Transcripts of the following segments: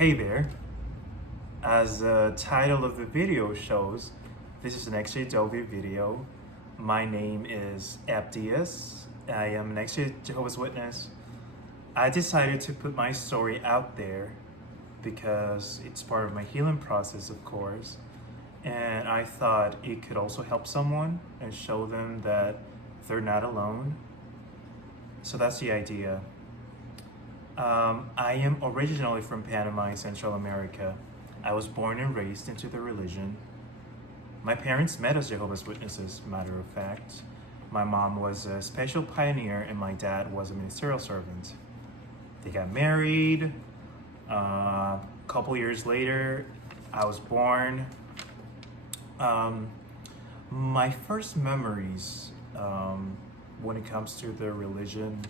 Hey there, as the title of the video shows, this is an XJW video. My name is Abdias. I am an Jehovah's Witness. I decided to put my story out there because it's part of my healing process, of course. And I thought it could also help someone and show them that they're not alone. So that's the idea. I am originally from Panama in Central America. I was born and raised into the religion. My parents met as Jehovah's Witnesses, matter of fact. My mom was a special pioneer and my dad was a ministerial servant. They got married. A couple years later, I was born. My first memories when it comes to the religion,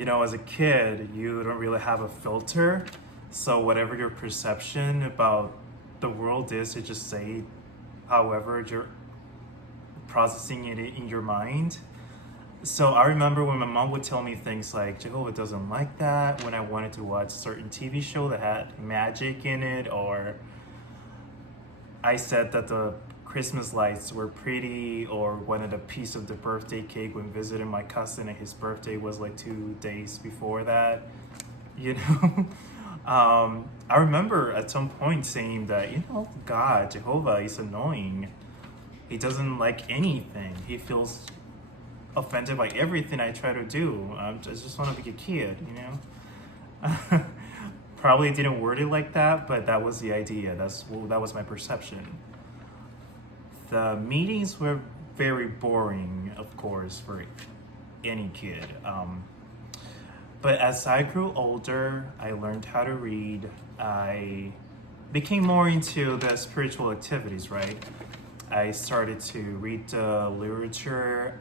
as a kid, you don't really have a filter. So whatever your perception about the world is, you just say however you're processing it in your mind. So I remember when my mom would tell me things like Jehovah doesn't like that, when I wanted to watch a certain TV show that had magic in it, or I said that the Christmas lights were pretty, or wanted a piece of the birthday cake when visiting my cousin and his birthday was like 2 days before that. I remember at some point saying that, God, Jehovah is annoying. He doesn't like anything. He feels offended by everything I try to do. I just want to be a kid, Probably didn't word it like that, but that was the idea. That was my perception. The meetings were very boring, of course, for any kid. But as I grew older, I learned how to read. I became more into the spiritual activities, right? I started to read the literature,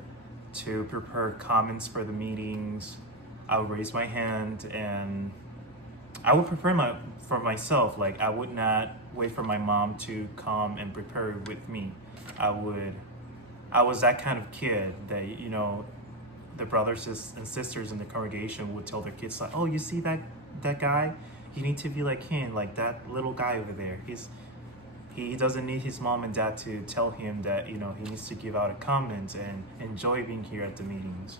to prepare comments for the meetings. I would raise my hand and I would prepare for myself. Like, I would not wait for my mom to come and prepare it with me. I was that kind of kid that, the brothers and sisters in the congregation would tell their kids like, oh, you see that guy? You need to be like him, like that little guy over there. He doesn't need his mom and dad to tell him that, he needs to give out a comment and enjoy being here at the meetings.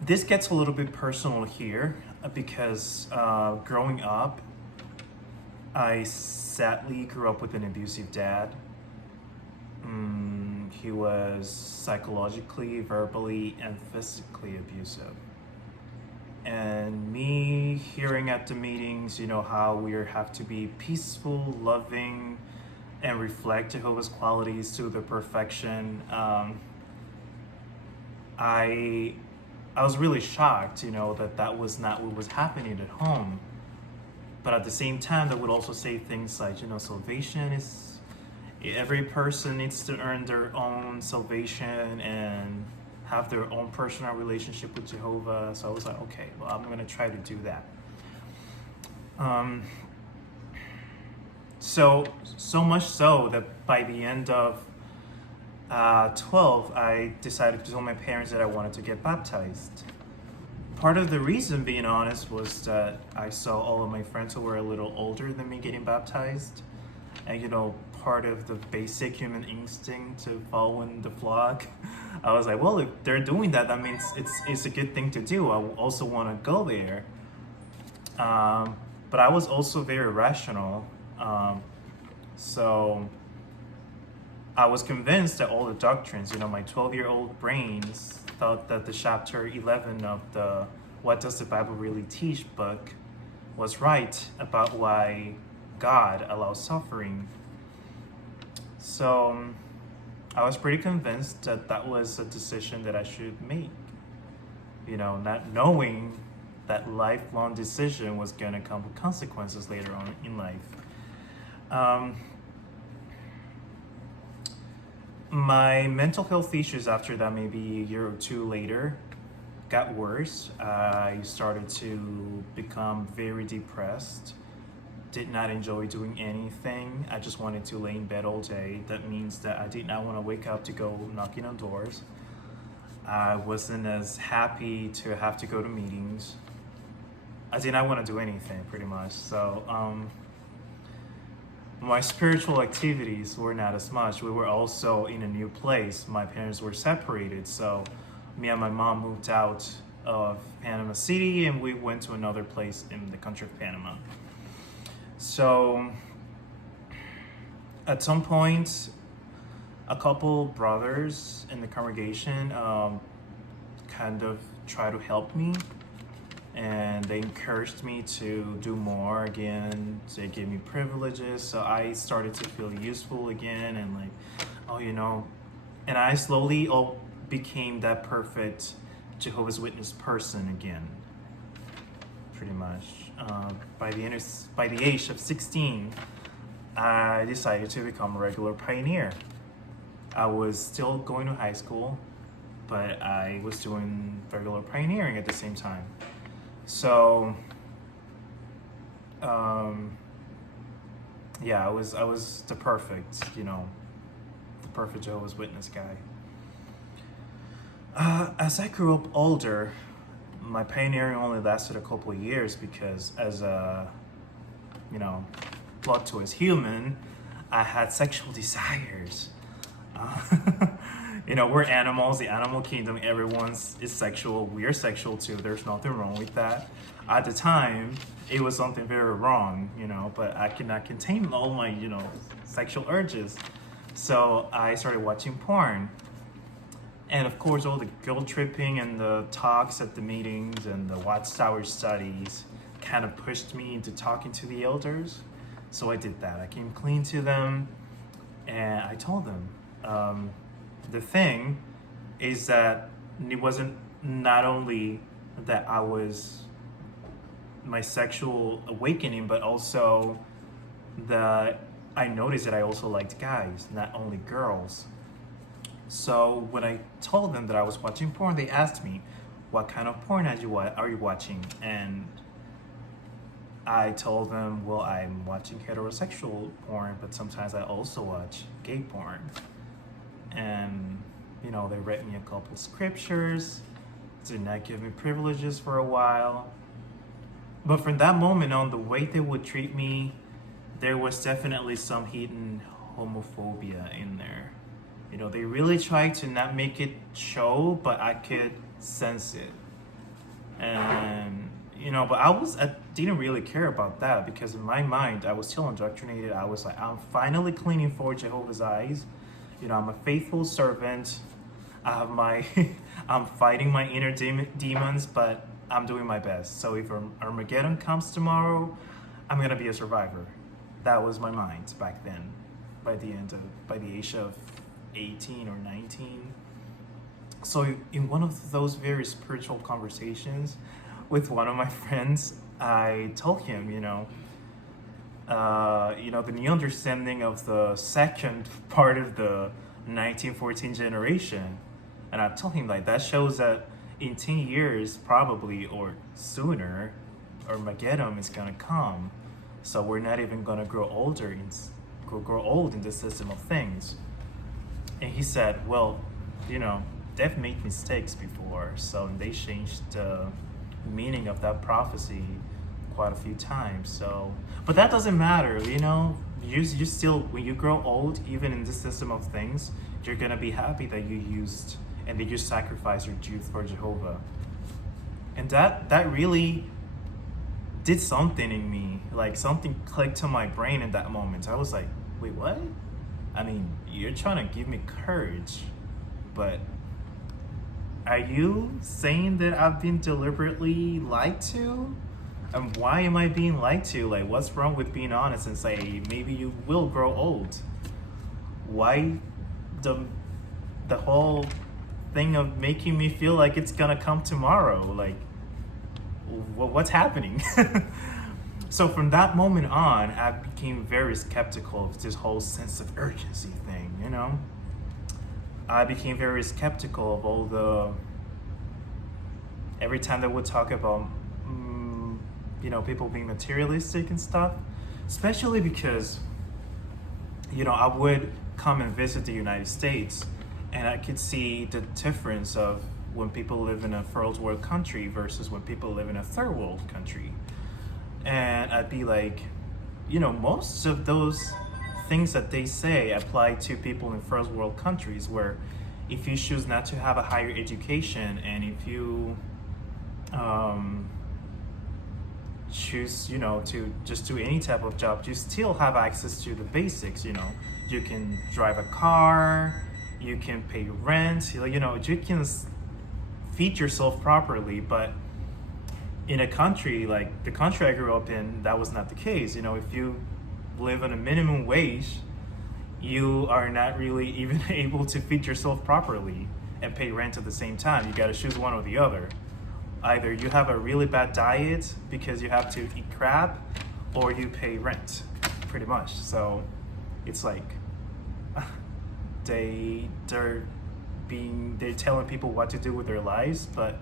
This gets a little bit personal here because growing up, I sadly grew up with an abusive dad. He was psychologically, verbally, and physically abusive. And me hearing at the meetings, how we have to be peaceful, loving, and reflect Jehovah's qualities to the perfection. I was really shocked, that was not what was happening at home. But at the same time, that would also say things like, salvation is, every person needs to earn their own salvation and have their own personal relationship with Jehovah. So I was like, okay, well, I'm going to try to do that. So much so that by the end of 12, I decided to tell my parents that I wanted to get baptized. Part of the reason, being honest, was that I saw all of my friends who were a little older than me getting baptized. And, part of the basic human instinct to follow in the flock. I was like, well, if they're doing that, that means it's a good thing to do. I also want to go there. But I was also very rational. So I was convinced that all the doctrines, my 12-year-old brains thought that the chapter 11 of the What Does the Bible Really Teach book was right about why God allows suffering. So I was pretty convinced that was a decision that I should make. Not knowing that lifelong decision was going to come with consequences later on in life. My mental health issues after that, maybe a year or two later, got worse. I started to become very depressed. Did not enjoy doing anything. I just wanted to lay in bed all day. That means that I did not want to wake up to go knocking on doors. I wasn't as happy to have to go to meetings. I did not want to do anything pretty much. So my spiritual activities were not as much. We were also in a new place. My parents were separated, so me and my mom moved out of Panama City and we went to another place in the country of Panama. So at some point, a couple brothers in the congregation kind of tried to help me, and they encouraged me to do more again. They gave me privileges, so I started to feel useful again, and like, oh, and I slowly became that perfect Jehovah's Witness person again, pretty much. By the age of 16, I decided to become a regular pioneer. I was still going to high school, but I was doing regular pioneering at the same time. So, yeah, I was the perfect, the perfect Jehovah's Witness guy. As I grew up older, my pioneering only lasted a couple of years because as a, plot twist human, I had sexual desires. We're animals, the animal kingdom, everyone's is sexual. We are sexual too. There's nothing wrong with that. At the time, it was something very wrong, but I could not contain all my, sexual urges. So I started watching porn. And of course, all the guilt tripping and the talks at the meetings and the Watchtower studies kind of pushed me into talking to the elders. So I did that. I came clean to them and I told them, the thing is that it wasn't not only that I was my sexual awakening, but also that I noticed that I also liked guys, not only girls. So when I told them that I was watching porn, they asked me, what kind of porn are you watching? And I told them, well, I'm watching heterosexual porn, but sometimes I also watch gay porn. And, they read me a couple scriptures, did not give me privileges for a while. But from that moment on, the way they would treat me, there was definitely some hidden homophobia in there. They really tried to not make it show, but I could sense it. And, but I didn't really care about that because in my mind, I was still indoctrinated. I was like, I'm finally cleaning for Jehovah's eyes. I'm a faithful servant. I have I'm fighting my inner demons, but I'm doing my best. So if Armageddon comes tomorrow, I'm gonna be a survivor. That was my mind back then, by the age of 18 or 19. So in one of those very spiritual conversations with one of my friends, I told him, the new understanding of the second part of the 1914 generation. And I told him that shows that in 10 years, probably, or sooner, Armageddon is gonna come. So we're not even gonna grow old in the system of things. And he said, well, they've made mistakes before, so they changed the meaning of that prophecy quite a few times. So, but that doesn't matter, you still, when you grow old, even in this system of things, you're gonna be happy that you sacrificed your youth for Jehovah. And that really did something in me, like something clicked to my brain in that moment. I was like, wait, what? I mean, you're trying to give me courage, but are you saying that I've been deliberately lied to? And why am I being lied to? Like, what's wrong with being honest and say, maybe you will grow old? Why the whole thing of making me feel like it's gonna come tomorrow? Like, what's happening? So from that moment on, I became very skeptical of this whole sense of urgency thing, I became very skeptical of all every time they would talk about, people being materialistic and stuff, especially because, I would come and visit the United States and I could see the difference of when people live in a first world country versus when people live in a third world country. And I'd be like, most of those things that they say apply to people in first world countries, where if you choose not to have a higher education, and if you choose, to just do any type of job, you still have access to the basics. You can drive a car, you can pay rent, you can feed yourself properly. But in a country like the country I grew up in, that was not the case. If you live on a minimum wage, you are not really even able to feed yourself properly and pay rent at the same time. You got to choose one or the other. Either you have a really bad diet because you have to eat crap, or you pay rent, pretty much. So it's like they're telling people what to do with their lives, but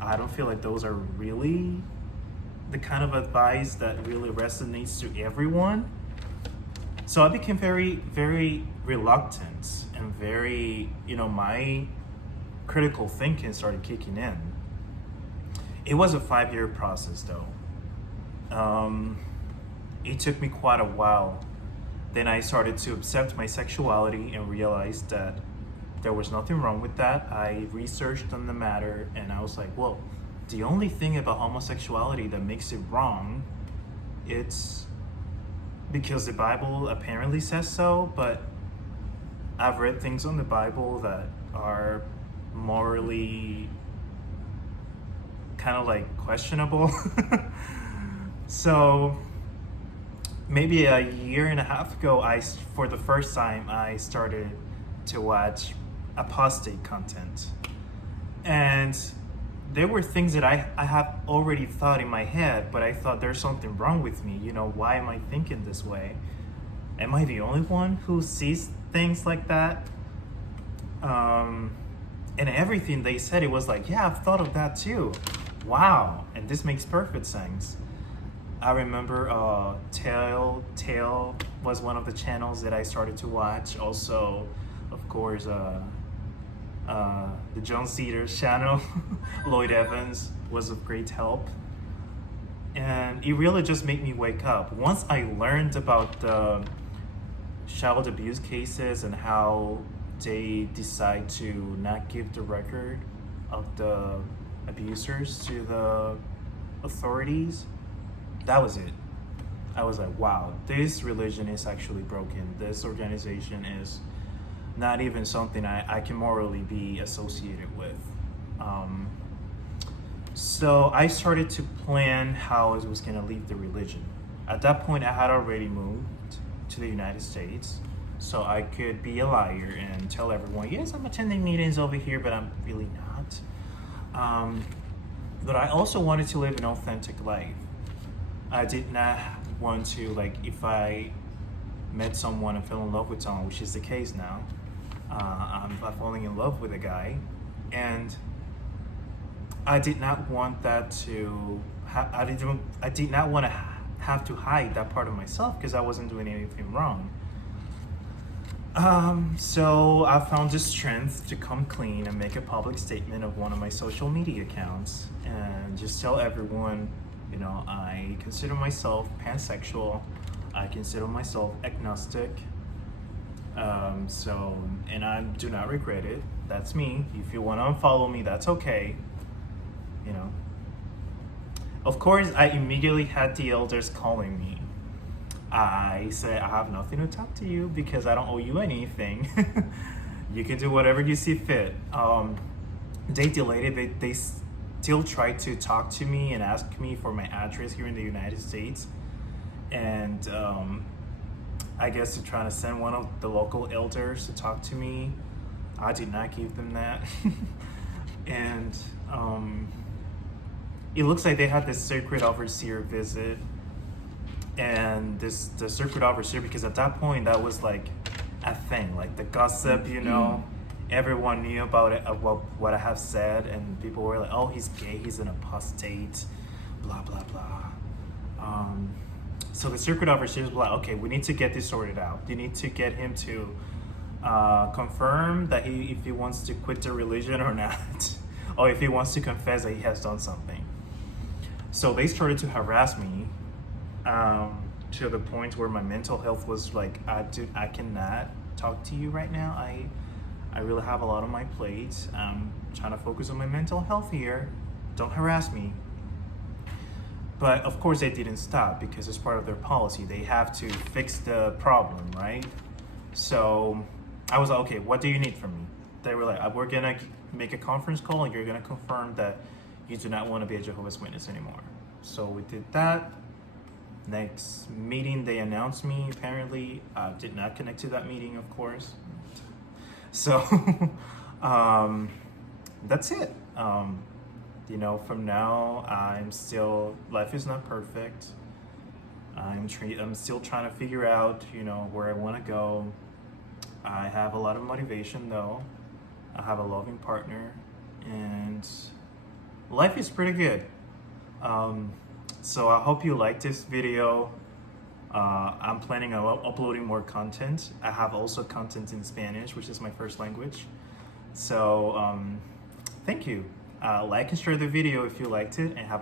I don't feel like those are really the kind of advice that really resonates to everyone. So I became very, very reluctant, and very, my critical thinking started kicking in. It was a 5-year process though. It took me quite a while. Then I started to accept my sexuality and realized that there was nothing wrong with that. I researched on the matter, and I was like, well, the only thing about homosexuality that makes it wrong, it's because the Bible apparently says so, but I've read things on the Bible that are morally kind of like questionable. So maybe a year and a half ago, for the first time, I started to watch apostate content. And there were things that I have already thought in my head, but I thought there's something wrong with me. Why am I thinking this way? Am I the only one who sees things like that? And everything they said, it was like, yeah, I've thought of that too. Wow, and this makes perfect sense. I remember Tale was one of the channels that I started to watch. Also, of course, the John Cedars channel, Lloyd Evans was of great help. And it really just made me wake up. Once I learned about the child abuse cases and how they decide to not give the record of the abusers to the authorities, that was it. I was like, wow, this religion is actually broken. This organization is not even something I can morally be associated with. So I started to plan how I was going to leave the religion. At that point, I had already moved to the United States, so I could be a liar and tell everyone, yes, I'm attending meetings over here, but I'm really not. But I also wanted to live an authentic life. I did not want to, if I met someone and fell in love with someone, which is the case now, I'm falling in love with a guy, and I did not want that to. I did not want to have to hide that part of myself, because I wasn't doing anything wrong. So I found the strength to come clean and make a public statement of one of my social media accounts, and just tell everyone, I consider myself pansexual. I consider myself agnostic. And I do not regret it. That's me. If you want to unfollow me, that's okay. Of course, I immediately had the elders calling me. I said, I have nothing to talk to you because I don't owe you anything. You can do whatever you see fit. They delayed it. They still tried to talk to me and ask me for my address here in the United States. And I guess they're trying to send one of the local elders to talk to me. I did not give them that. And it looks like they had this sacred overseer visit. And the sacred overseer, because at that point that was like a thing, like the gossip, everyone knew about it, about what I have said, and people were like, oh, he's gay, he's an apostate, blah, blah, blah. So the sacred overseer was like, okay, we need to get this sorted out. You need to get him to confirm that if he wants to quit the religion or not. or if he wants to confess that he has done something. So they started to harass me to the point where my mental health was like, I cannot talk to you right now. I really have a lot on my plate. I'm trying to focus on my mental health here. Don't harass me. But of course they didn't stop because it's part of their policy. They have to fix the problem, right? So I was like, okay, what do you need from me? They were like, we're gonna make a conference call and you're gonna confirm that you do not want to be a Jehovah's Witness anymore. So we did that. Next meeting, they announced me. Apparently, I did not connect to that meeting, of course. So that's it. You know, from now, life is not perfect. I'm still trying to figure out, you know, where I want to go. I have a lot of motivation though. I have a loving partner and life is pretty good. So I hope you like this video. I'm planning on uploading more content. I have also content in Spanish, which is my first language. So thank you. Like and share the video if you liked it, and have a